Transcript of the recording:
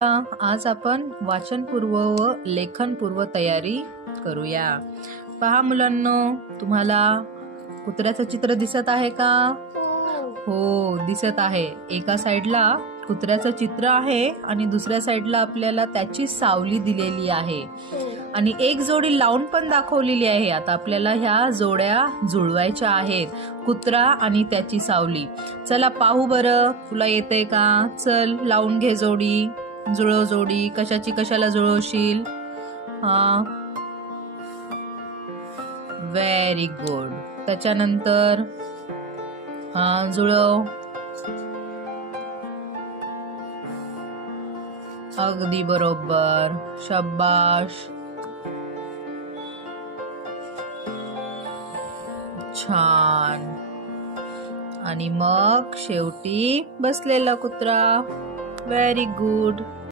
आज आपण वाचनपूर्व व लेखनपूर्व तयारी करूया। पहा मुलांनो, तुम्हाला कुत्र्याचं चित्र दिसत आहे का? हो, दिसत आहे। एका साइडला कुत्र्याचं चित्र आहे आणि दुसऱ्या साइडला आपल्याला त्याची सावली दिलेली आहे आणि एक जोडी लावून पण दाखवलेली आहे। आता आपल्याला ह्या जोड्या जुळवायच्या आहेत, कुत्रा आणि त्याची सावली। चला पाहू बरं, तुला येतंय का? चल लावून घे जोडी, जुळव जोडी। कशाला जुळवशील? Very good. त्याच्यानंतर जुळव। अगदी बरोबर, शाबाश, छान। आणि मग शेवटी बसलेला कुत्रा। Very good.